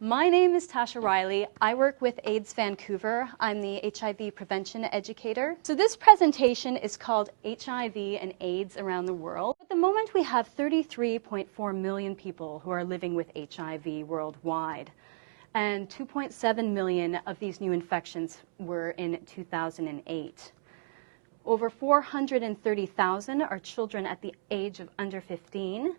My name is Tasha Riley. I work with AIDS Vancouver. I'm the HIV prevention educator. So this presentation is called HIV and AIDS Around the World. At the moment, we have 33.4 million people who are living with HIV worldwide. And 2.7 million of these new infections were in 2008. Over 430,000 are children at the age of under 15.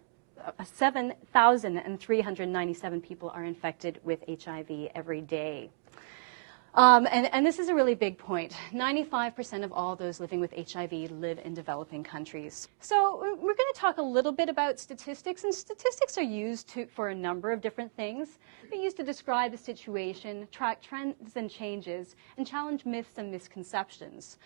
7,397 people are infected with HIV every day. And this is a really big point. 95% of all those living with HIV live in developing countries. So we're going to talk a little bit about statistics, and statistics are used for a number of different things. They're used to describe a situation, track trends and changes, and challenge myths and misconceptions.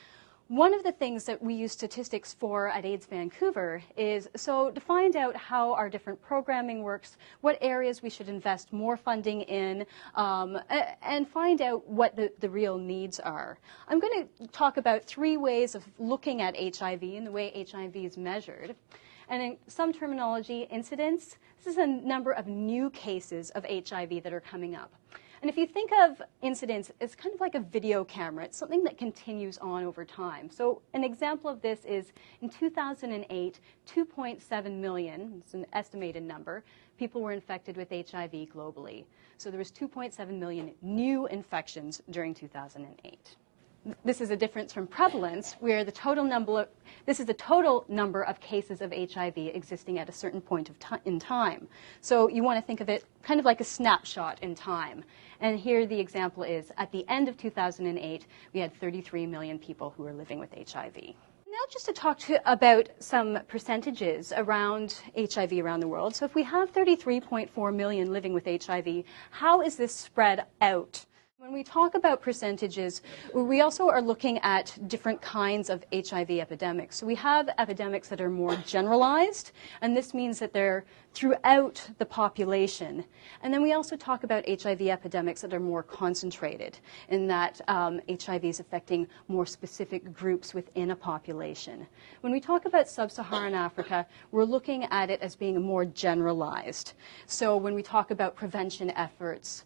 One of the things that we use statistics for at AIDS Vancouver is to find out how our different programming works, what areas we should invest more funding in, and find out what the real needs are. I'm going to talk about 3 ways of looking at HIV and the way HIV is measured. And in some terminology, incidence, this is a number of new cases of HIV that are coming up. And if you think of incidence, it's kind of like a video camera. It's something that continues on over time. So an example of this is in 2008, 2.7 million, it's an estimated number, people were infected with HIV globally. So there was 2.7 million new infections during 2008. This is a difference from prevalence, where the total number this is the total number of cases of HIV existing at a certain point in time. So you want to think of it kind of like a snapshot in time. And here the example is, at the end of 2008, we had 33 million people who were living with HIV. Now just to talk about some percentages around HIV around the world. So if we have 33.4 million living with HIV, how is this spread out? When we talk about percentages, we also are looking at different kinds of HIV epidemics. So we have epidemics that are more generalized, and this means that they're throughout the population. And then we also talk about HIV epidemics that are more concentrated, in that HIV is affecting more specific groups within a population. When we talk about sub-Saharan Africa, we're looking at it as being more generalized. So when we talk about prevention efforts,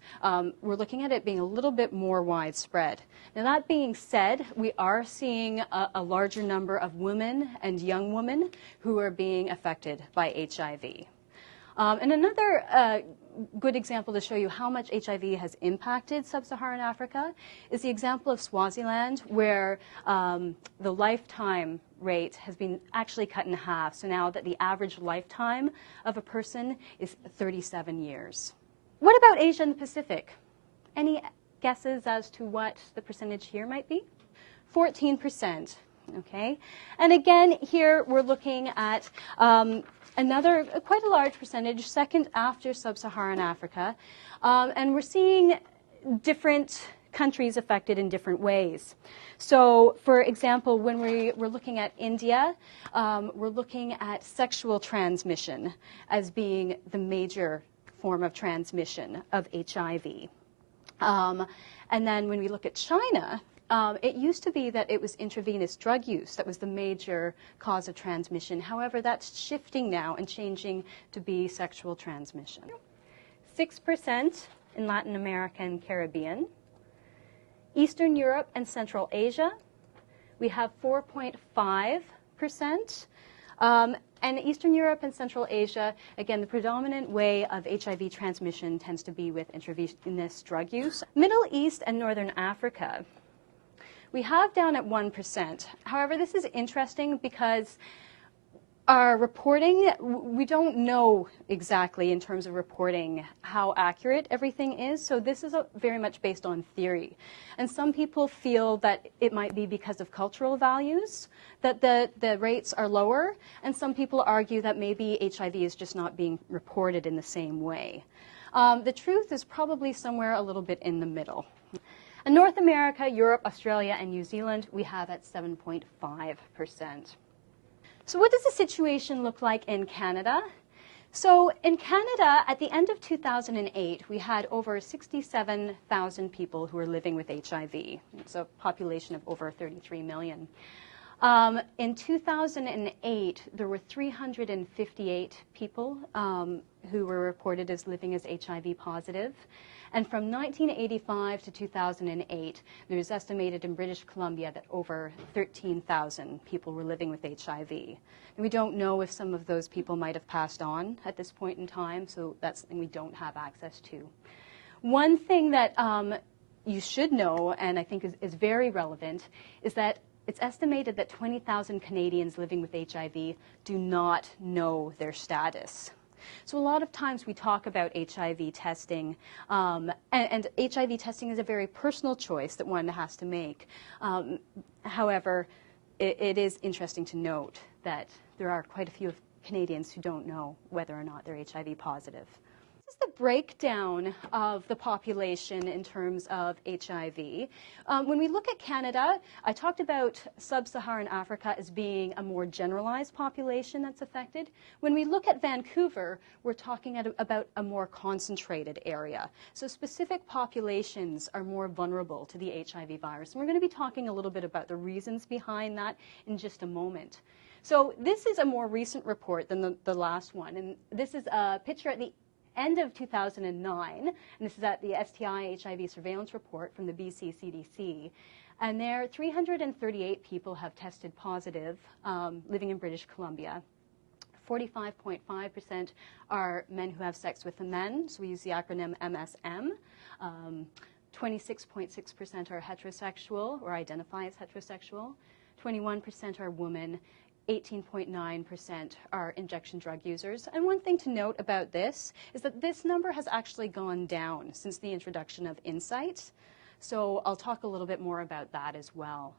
we're looking at it being a little bit more widespread. Now, that being said, we are seeing a larger number of women and young women who are being affected by HIV. And another good example to show you how much HIV has impacted sub-Saharan Africa is the example of Swaziland, where the lifetime rate has been actually cut in half. So now that the average lifetime of a person is 37 years. What about Asia and the Pacific? Any guesses as to what the percentage here might be? 14%. Okay, and again, here we're looking at another quite a large percentage, second after sub-Saharan Africa, and we're seeing different countries affected in different ways. So, for example, when we're looking at India, we're looking at sexual transmission as being the major form of transmission of HIV. And then when we look at China, it used to be that it was intravenous drug use that was the major cause of transmission. However, that's shifting now and changing to be sexual transmission. 6% in Latin America and Caribbean. Eastern Europe and Central Asia, we have 4.5%. And Eastern Europe and Central Asia, again, the predominant way of HIV transmission tends to be with intravenous drug use. Middle East and Northern Africa, we have down at 1%. However, this is interesting because our reporting, we don't know exactly in terms of reporting how accurate everything is. So this is very much based on theory. And some people feel that it might be because of cultural values that the rates are lower. And some people argue that maybe HIV is just not being reported in the same way. The truth is probably somewhere a little bit in the middle. In North America, Europe, Australia, and New Zealand, we have at 7.5%. So what does the situation look like in Canada? So in Canada, at the end of 2008, we had over 67,000 people who were living with HIV. It's a population of over 33 million. In 2008, there were 358 people who were reported as living as HIV positive. And from 1985 to 2008, there's estimated in British Columbia that over 13,000 people were living with HIV. And we don't know if some of those people might have passed on at this point in time, so that's something we don't have access to. One thing that you should know, and I think is very relevant, is that it's estimated that 20,000 Canadians living with HIV do not know their status. So a lot of times we talk about HIV testing, and HIV testing is a very personal choice that one has to make. However, it is interesting to note that there are quite a few Canadians who don't know whether or not they're HIV positive. This is the breakdown of the population in terms of HIV. When we look at Canada, I talked about sub-Saharan Africa as being a more generalized population that's affected. When we look at Vancouver, we're talking about a more concentrated area. So specific populations are more vulnerable to the HIV virus. And we're going to be talking a little bit about the reasons behind that in just a moment. So this is a more recent report than the last one. And this is a picture at the end of 2009, and this is at the STI HIV surveillance report from the BCCDC, and there 338 people have tested positive living in British Columbia. 45.5% are men who have sex with men, so we use the acronym MSM. 26.6% are heterosexual or identify as heterosexual. 21% are women. 18.9% are injection drug users. And one thing to note about this is that this number has actually gone down since the introduction of Insight. So I'll talk a little bit more about that as well.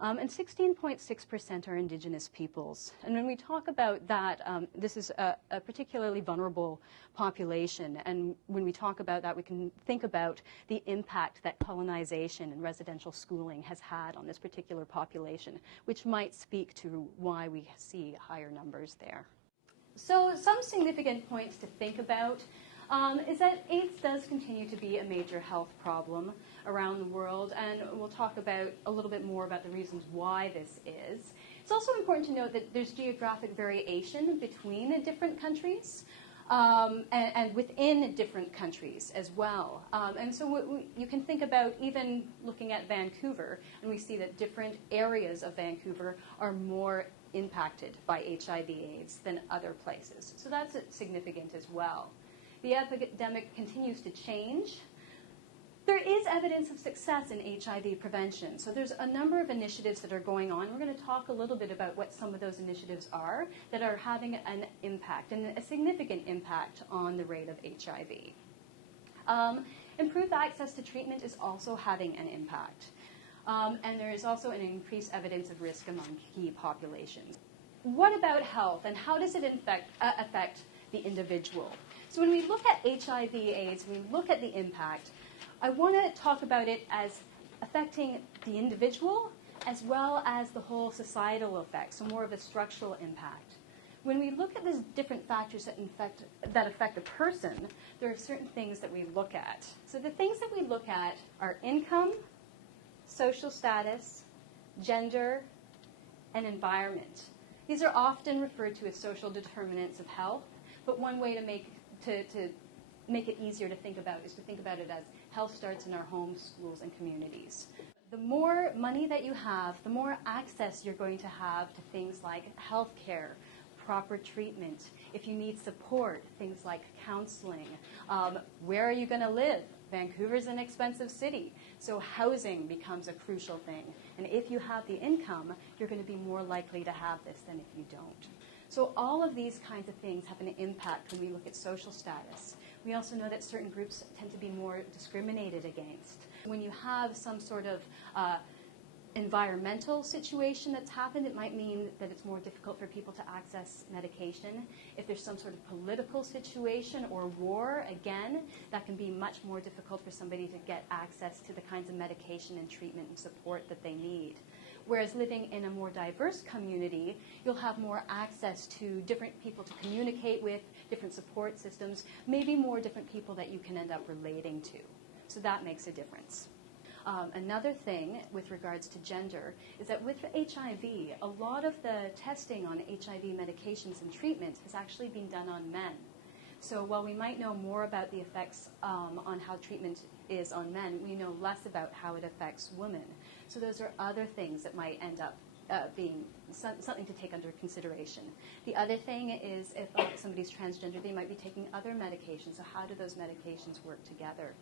And 16.6% are Indigenous peoples. And when we talk about that, this is a particularly vulnerable population. And when we talk about that, we can think about the impact that colonization and residential schooling has had on this particular population, which might speak to why we see higher numbers there. So some significant points to think about is that AIDS does continue to be a major health problem around the world, and we'll talk about a little bit more about the reasons why this is. It's also important to note that there's geographic variation between different countries and within different countries as well. And so you can think about even looking at Vancouver, and we see that different areas of Vancouver are more impacted by HIV/AIDS than other places. So that's significant as well. The epidemic continues to change. There is evidence of success in HIV prevention. So there's a number of initiatives that are going on. We're going to talk a little bit about what some of those initiatives are that are having an impact, and a significant impact on the rate of HIV. Improved access to treatment is also having an impact. And there is also an increased evidence of risk among key populations. What about health, and how does it affect the individual? So when we look at HIV/AIDS, we look at the impact, I want to talk about it as affecting the individual as well as the whole societal effect, so more of a structural impact. When we look at these different factors that affect a person, there are certain things that we look at. So the things that we look at are income, social status, gender, and environment. These are often referred to as social determinants of health, but one way to make it easier to think about is to think about it as health starts in our homes, schools, and communities. The more money that you have, the more access you're going to have to things like health care, proper treatment. If you need support, things like counseling. Where are you going to live? Vancouver's an expensive city, so housing becomes a crucial thing. And if you have the income, you're going to be more likely to have this than if you don't. So all of these kinds of things have an impact when we look at social status. We also know that certain groups tend to be more discriminated against. When you have some sort of environmental situation that's happened, it might mean that it's more difficult for people to access medication. If there's some sort of political situation or war, again, that can be much more difficult for somebody to get access to the kinds of medication and treatment and support that they need. Whereas living in a more diverse community, you'll have more access to different people to communicate with, different support systems, maybe more different people that you can end up relating to. So that makes a difference. Another thing with regards to gender is that with HIV, a lot of the testing on HIV medications and treatments has actually been done on men. So while we might know more about the effects on how treatment is on men, we know less about how it affects women. So those are other things that might end up being something to take under consideration. The other thing is if somebody's transgender, they might be taking other medications. So how do those medications work together?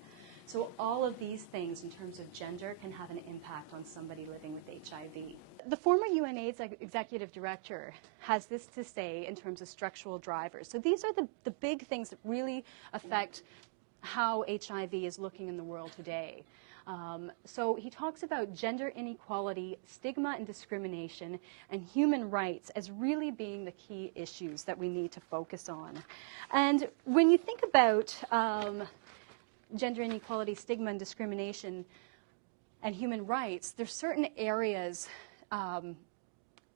So all of these things in terms of gender can have an impact on somebody living with HIV. The former UN AIDS executive director has this to say in terms of structural drivers. So these are the big things that really affect how HIV is looking in the world today. So he talks about gender inequality, stigma and discrimination, and human rights as really being the key issues that we need to focus on. And when you think about gender inequality, stigma and discrimination, and human rights, there's certain areas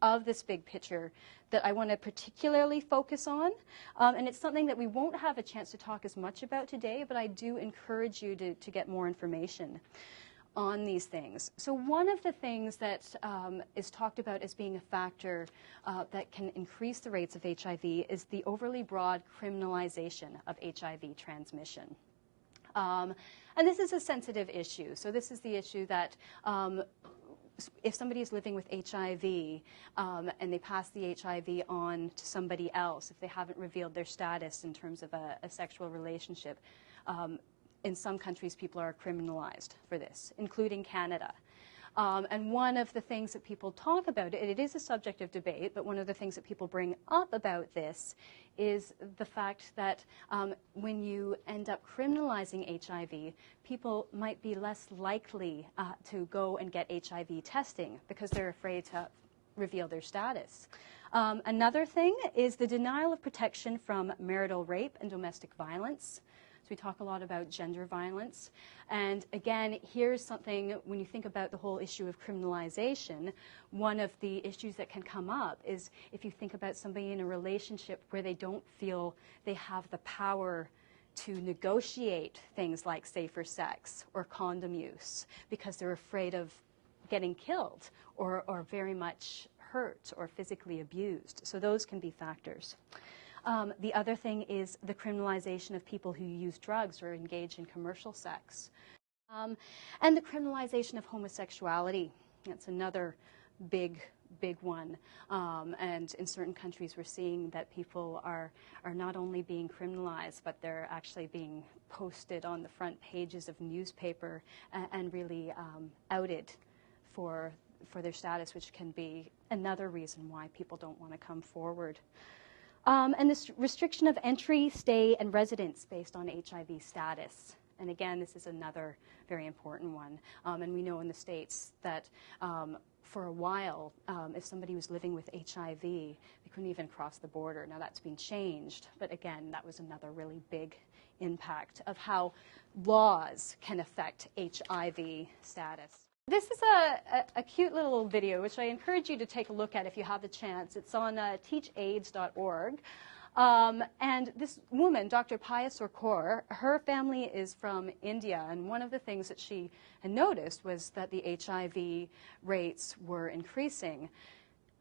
of this big picture that I want to particularly focus on. And it's something that we won't have a chance to talk as much about today, but I do encourage you to get more information on these things. So one of the things that is talked about as being a factor that can increase the rates of HIV is the overly broad criminalization of HIV transmission. And this is a sensitive issue. So this is the issue that if somebody is living with HIV and they pass the HIV on to somebody else, if they haven't revealed their status in terms of a sexual relationship, in some countries people are criminalized for this, including Canada. And one of the things that people talk about, it is a subject of debate, but one of the things that people bring up about this is the fact that when you end up criminalizing HIV, people might be less likely to go and get HIV testing because they're afraid to reveal their status. Another thing is the denial of protection from marital rape and domestic violence. We talk a lot about gender violence. And again, here's something, when you think about the whole issue of criminalization, one of the issues that can come up is if you think about somebody in a relationship where they don't feel they have the power to negotiate things like safer sex or condom use because they're afraid of getting killed or very much hurt or physically abused. So those can be factors. The other thing is the criminalization of people who use drugs or engage in commercial sex. And the criminalization of homosexuality. That's another big one. And in certain countries we're seeing that people are not only being criminalized, but they're actually being posted on the front pages of newspaper and really outed for their status, which can be another reason why people don't want to come forward. And this restriction of entry, stay, and residence based on HIV status. And again, this is another very important one. And we know in the States that for a while, if somebody was living with HIV, they couldn't even cross the border. Now that's been changed, but again, that was another really big impact of how laws can affect HIV status. This is a cute little video, which I encourage you to take a look at if you have the chance. It's on teachaids.org. And this woman, Dr. Paya Sorkor, her family is from India, and one of the things that she had noticed was that the HIV rates were increasing.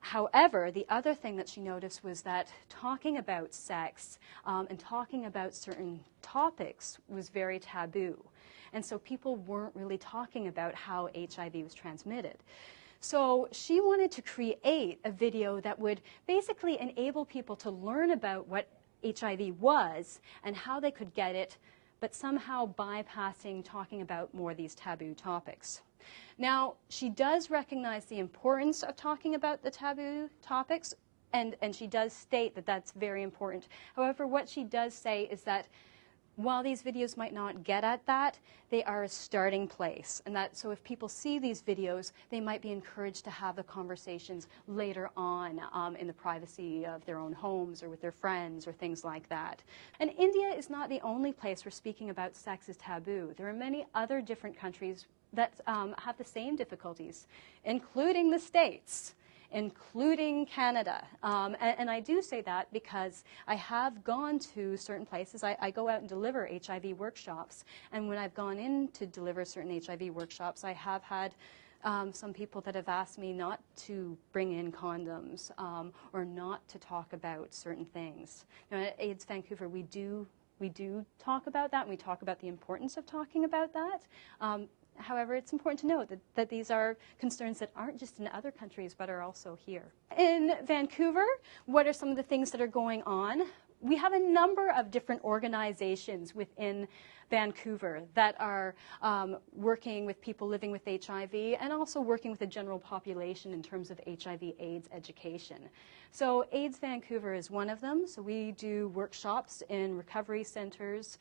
However, the other thing that she noticed was that talking about sex and talking about certain topics was very taboo. And so people weren't really talking about how HIV was transmitted. So she wanted to create a video that would basically enable people to learn about what HIV was and how they could get it, but somehow bypassing talking about more of these taboo topics. Now, she does recognize the importance of talking about the taboo topics, and she does state that that's very important. However, what she does say is that while these videos might not get at that, they are a starting place. And that, so if people see these videos, they might be encouraged to have the conversations later on in the privacy of their own homes or with their friends or things like that. And India is not the only place where speaking about sex is taboo. There are many other different countries that have the same difficulties, including the States, including Canada. And I do say that because I have gone to certain places. I go out and deliver HIV workshops, and when I've gone in to deliver certain HIV workshops, I have had some people that have asked me not to bring in condoms or not to talk about certain things. Now, at AIDS Vancouver, we do talk about that, and we talk about the importance of talking about that. However, it's important to note that these are concerns that aren't just in other countries, but are also here. In Vancouver, what are some of the things that are going on? We have a number of different organizations within Vancouver that are working with people living with HIV and also working with the general population in terms of HIV/AIDS education. So AIDS Vancouver is one of them. So we do workshops in recovery centers.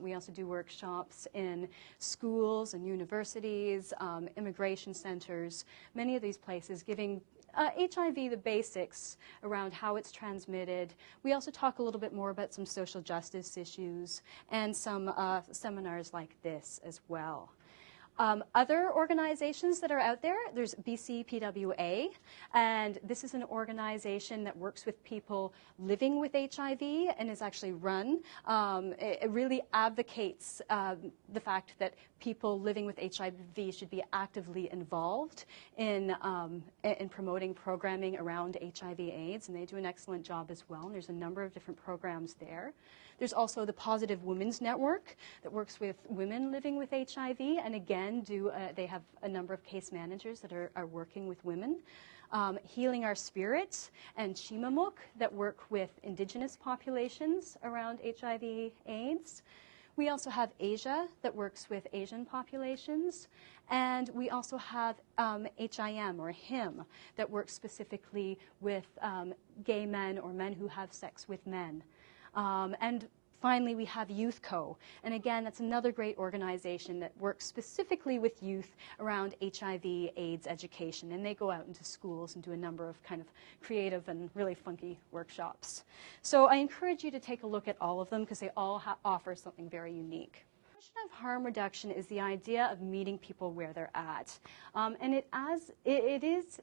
We also do workshops in schools and universities, immigration centers, many of these places giving HIV the basics around how it's transmitted. We also talk a little bit more about some social justice issues and some seminars like this as well. Other organizations that are out there, there's BCPWA, and this is an organization that works with people living with HIV and is actually run. It really advocates the fact that people living with HIV should be actively involved in promoting programming around HIV/AIDS, and they do an excellent job as well, and there's a number of different programs there. There's also the Positive Women's Network that works with women living with HIV, and again, they have a number of case managers that are working with women. Healing Our Spirit and Chimamuk that work with Indigenous populations around HIV/AIDS. We also have Asia that works with Asian populations, and we also have HIM or HIM that works specifically with gay men or men who have sex with men. And finally, we have YouthCo. And again, that's another great organization that works specifically with youth around HIV/AIDS education. And they go out into schools and do a number of kind of creative and really funky workshops. So I encourage you to take a look at all of them because they all offer something very unique. The question of harm reduction is the idea of meeting people where they're at. And it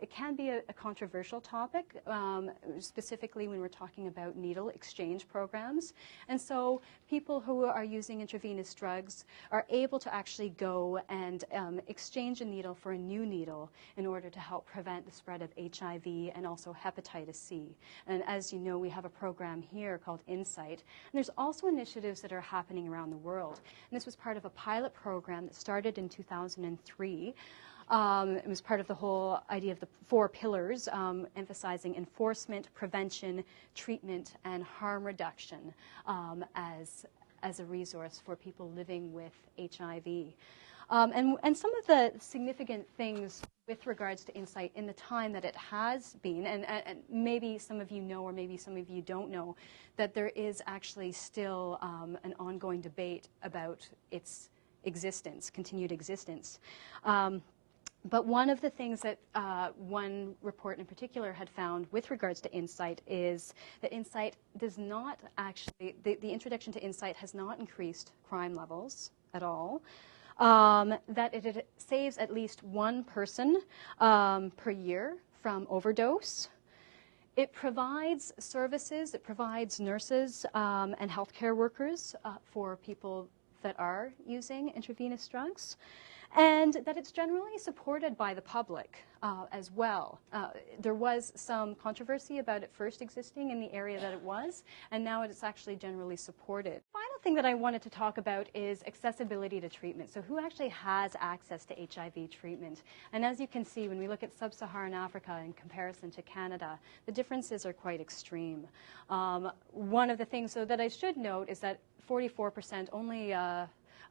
can be a controversial topic, specifically when we're talking about needle exchange programs. And so people who are using intravenous drugs are able to actually go and exchange a needle for a new needle in order to help prevent the spread of HIV and also hepatitis C. And as you know, we have a program here called Insight. And there's also initiatives that are happening around the world. And this was part of a pilot program that started in 2003. It was part of the whole idea of the 4 pillars, emphasizing enforcement, prevention, treatment, and harm reduction as a resource for people living with HIV. And some of the significant things with regards to Insight in the time that it has been, and maybe some of you know or maybe some of you don't know, that there is actually still an ongoing debate about its existence, continued existence. But one of the things that one report in particular had found with regards to Insight is that Insight does not actually, the introduction to Insight has not increased crime levels at all. That it saves at least 1 person per year from overdose. It provides services, it provides nurses and healthcare workers for people that are using intravenous drugs, and that it's generally supported by the public as well. There was some controversy about it first existing in the area that it was, and now it's actually generally supported. Final thing that I wanted to talk about is accessibility to treatment. So who actually has access to HIV treatment? And as you can see, when we look at sub-Saharan Africa in comparison to Canada, the differences are quite extreme. One of the things that I should note is that 44%, only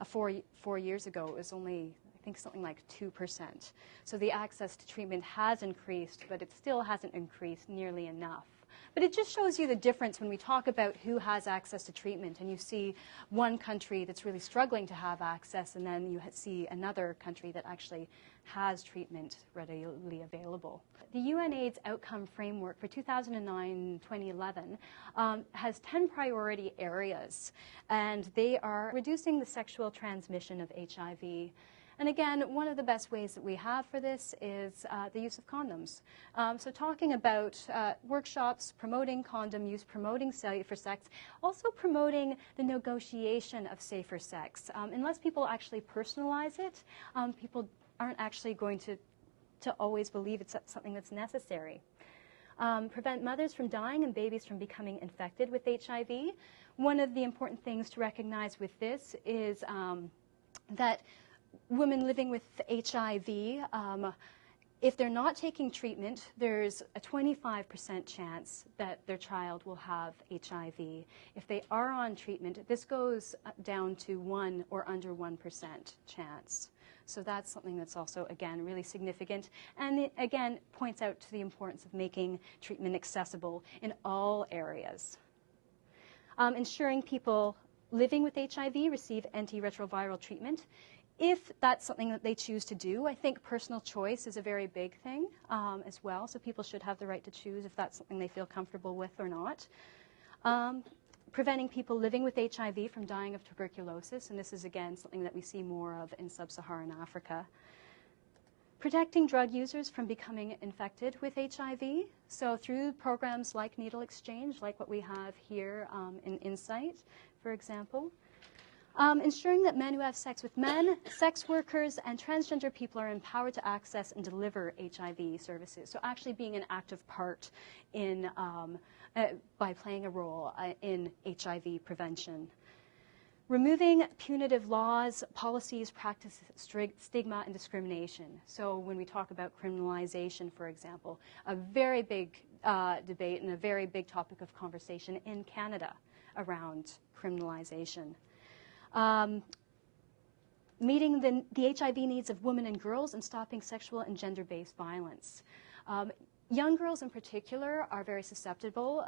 4 years ago, it was only, I think, something like 2%. So the access to treatment has increased, but it still hasn't increased nearly enough. But it just shows you the difference when we talk about who has access to treatment, and you see one country that's really struggling to have access, and then you see another country that actually has treatment readily available. The UN AIDS Outcome Framework for 2009-2011 has 10 priority areas, and they are reducing the sexual transmission of HIV. And again, one of the best ways that we have for this is the use of condoms. So talking about workshops, promoting condom use, promoting safer sex, also promoting the negotiation of safer sex. Unless people actually personalize it, people aren't actually going to to always believe it's something that's necessary. Prevent mothers from dying and babies from becoming infected with HIV. One of the important things to recognize with this is that women living with HIV, if they're not taking treatment, there's a 25% chance that their child will have HIV. If they are on treatment, this goes down to 1 or under 1% chance. So that's something that's also, again, really significant. And it, again, points out to the importance of making treatment accessible in all areas. Ensuring people living with HIV receive antiretroviral treatment. If that's something that they choose to do, I think personal choice is a very big thing as well. So people should have the right to choose if that's something they feel comfortable with or not. Preventing people living with HIV from dying of tuberculosis, and this is again something that we see more of in sub-Saharan Africa. Protecting drug users from becoming infected with HIV, so through programs like needle exchange, like what we have here in Insight, for example. Ensuring that men who have sex with men, sex workers, and transgender people are empowered to access and deliver HIV services. So actually being an active part in, by playing a role in HIV prevention. Removing punitive laws, policies, practices, stigma, and discrimination. So when we talk about criminalization, for example, a very big debate and a very big topic of conversation in Canada around criminalization. Meeting the HIV needs of women and girls and stopping sexual and gender-based violence. Young girls in particular are very susceptible.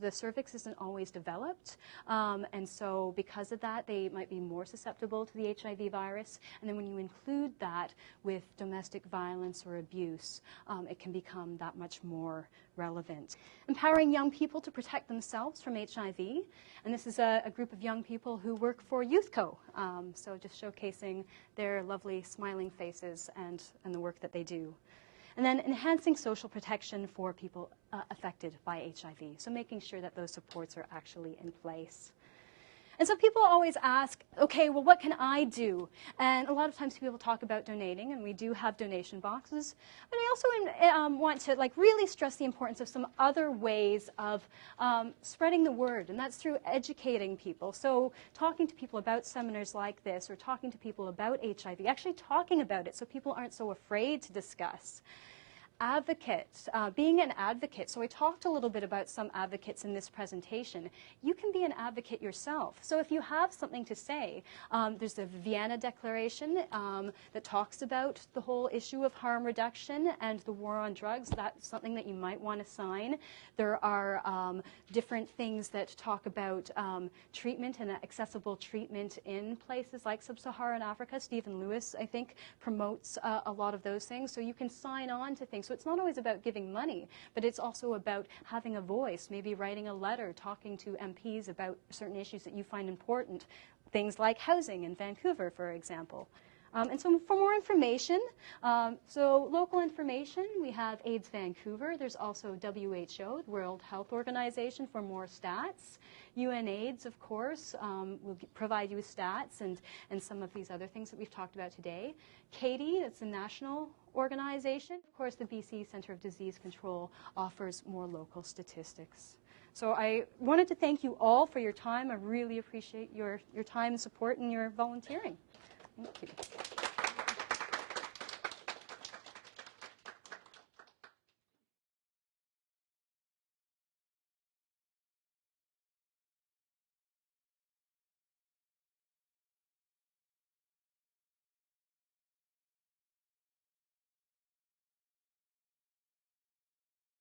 The cervix isn't always developed, and so because of that, they might be more susceptible to the HIV virus. And then when you include that with domestic violence or abuse, it can become that much more relevant. Empowering young people to protect themselves from HIV. And this is a group of young people who work for YouthCo, so just showcasing their lovely smiling faces and the work that they do. And then enhancing social protection for people affected by HIV, so making sure that those supports are actually in place. And so people always ask, okay, well, what can I do? And a lot of times people talk about donating, and we do have donation boxes. But I also want to really stress the importance of some other ways of spreading the word, and that's through educating people. So talking to people about seminars like this, or talking to people about HIV, actually talking about it so people aren't so afraid to discuss. Advocates, being an advocate. So I talked a little bit about some advocates in this presentation. You can be an advocate yourself. So if you have something to say, there's the Vienna Declaration that talks about the whole issue of harm reduction and the war on drugs. That's something that you might want to sign. There are different things that talk about treatment and accessible treatment in places like sub-Saharan Africa. Stephen Lewis, I think, promotes a lot of those things. So you can sign on to things. So it's not always about giving money, but it's also about having a voice, maybe writing a letter, talking to MPs about certain issues that you find important, things like housing in Vancouver, for example. And so for more information, so local information, we have AIDS Vancouver. There's also WHO, the World Health Organization, for more stats. UNAIDS, of course, will provide you with stats and some of these other things that we've talked about today. CATI, that's a national organization. Of course, the BC Centre of Disease Control offers more local statistics. So I wanted to thank you all for your time. I really appreciate your time and support and your volunteering. Thank you.